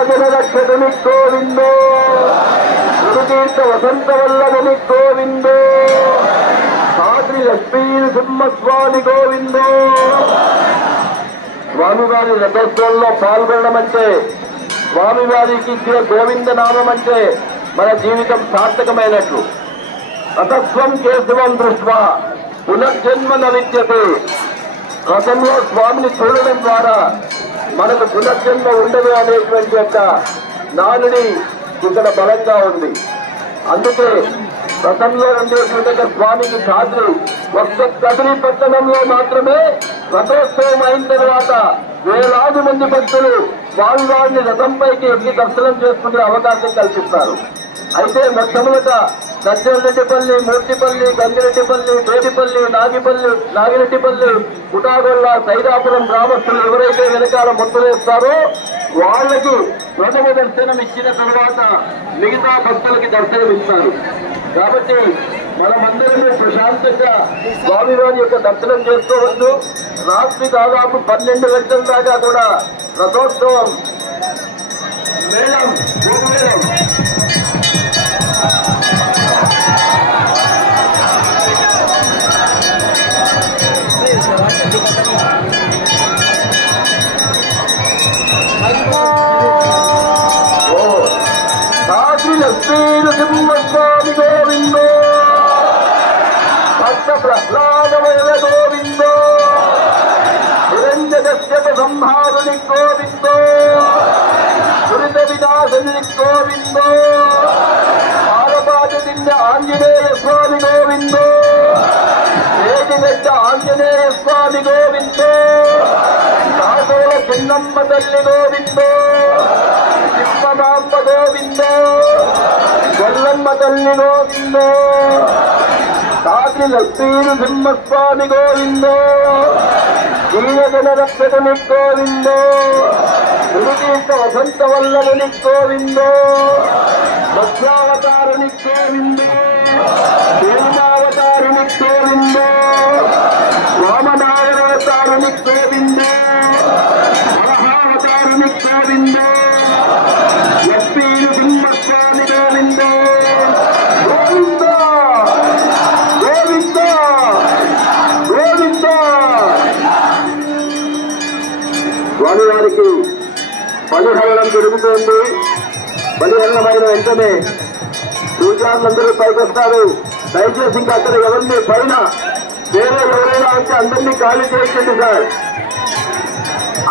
భక్తజన రక్షకుని గోవిందో, గురుతీర్థ వసంతవల్లభుని గోవిందో, సాద్రి లక్ష్మీ సింహస్వామి గోవిందో. స్వామివారి రథోత్సవంలో పాల్గొనడం అంటే, స్వామివారికి ఇచ్చిన గోవింద నామం అంటే మన జీవితం సార్థకమైనట్లు. రథస్వం కేశవం దృష్ట్వా పునర్జన్మ న విద్యతే. రథంలో స్వామిని చూడడం ద్వారా మనకు పునర్జన్మ ఉండదు అనేటువంటి యొక్క నానుడి ఇక్కడ బలంగా ఉంది. అందుకే రథంలో ఉండేటువంటి స్వామికి సాధులు ఒక్క కదిరి పట్టణంలో మాత్రమే రథోత్సవం అయిన తర్వాత వేలాది మంది భక్తులు స్వామివారిని రథంపైకి ఎక్కి దర్శనం చేసుకునే అవకాశం కల్పిస్తారు. అయితే మొట్టమొదట దర్శనరెడ్డిపల్లి, మూర్తిపల్లి, గంగిరెడ్డిపల్లి, బేడిపల్లి, నాగిరెడ్డిపల్లి, కుటాగొల్ల, సైదాపురం గ్రామస్తులు ఎవరైతే వెనకాల మొత్తం వేస్తారో వాళ్ళకి ప్రథమ దర్శనం ఇచ్చిన తర్వాత మిగతా భక్తులకి దర్శనం ఇస్తారు. కాబట్టి మనమందరమే ప్రశాంతంగా స్వామివారి యొక్క దర్శనం చేసుకోవచ్చు. రాత్రి దాదాపు 12 గంటల దాకా కూడా రథోత్సవం మేళం సింహస్వామి గోవిందో, భక్త ప్రహ్లాదమైన గోవిందో, హిరణ్యకశ్యప సంహారుని గోవిందో, దురిత వినాశని గోవిందో, పాలపాటి తిన్న ఆంజనేయ స్వామి గోవిందో, ఏటిగడ్డ ఆంజనేయ స్వామి గోవిందో, కాసోల చిన్నమ్మ తల్లి గోవిందో, తిమ్మమాంబ గోవిందో, గొల్లమ్మ తల్లి గోవిందో, సాద్రి లక్ష్మీ సింహస్వామి గోవిందో, దీనజన రక్షకుని గోవిందో, గురుతీర్థ వసంతవల్లభుని గోవిందో, భద్రావతారుని గోవిందో, దేవతావతారుని గోవిందో, వామనారావతారుని గోవిందో, మహావతారుని గోవిందో, లక్ష్మీ సింహస్వామి గోవిందో, గోవిందో గోవిందో గోవిందో. స్వామివారికి బలిహరణం జరుగుతోంది. బలిహరణమైన వెంటనే పూజారులందరూ పైకొస్తారు. దయచేసి ఇంకా అక్కడ ఎవరిని పైన వేరే ఎవరైనా ఉంటే అందరినీ ఖాళీ చేయించండి సార్.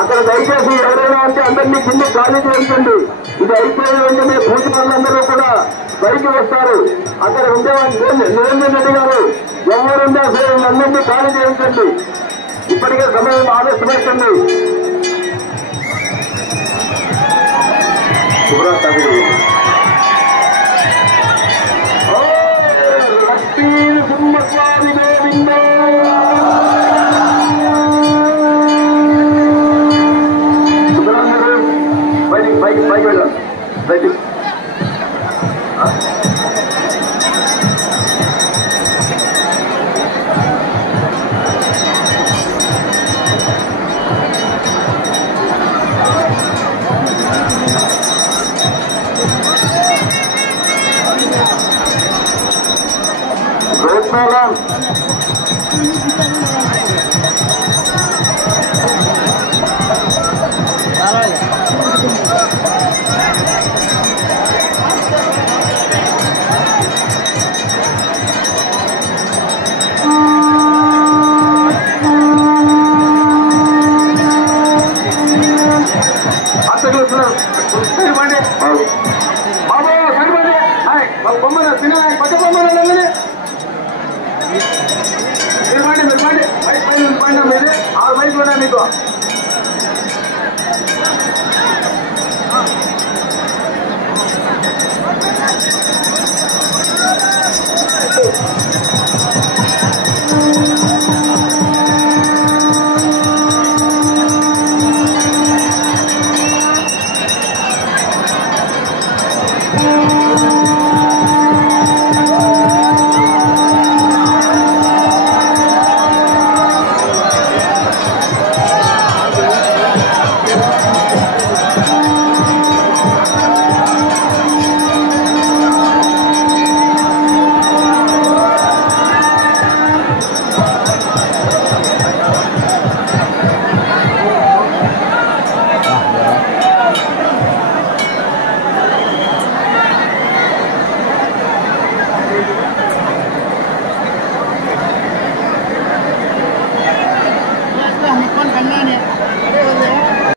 అక్కడ దయచేసి ఎవరైనా ఉంటే అందరినీ కింద ఖాళీ చేయించండి. ఇది అయిపోయిన వెంటనే పూజారులందరూ కూడా బయటకు వస్తారు. అక్కడ ఉండేవాళ్ళు నిరంజన్ రెడ్డి గారు ఎవరుందా సరే అందరినీ ఖాళీ చేయించండి. ఇప్పటికే సమయం ఆలస్యమైంది. లక్ష్మీ సింహస్వామి గోవిందో, బయటికి వెళ్ళాలి. బయటికి మేళం బాబు సరిపడి బొమ్మన సినిమా కొత్త బొమ్మలు మీరు పండి బైక్ పైన పండి మీది 6 బైక్లు ఉన్నాయి మీకు.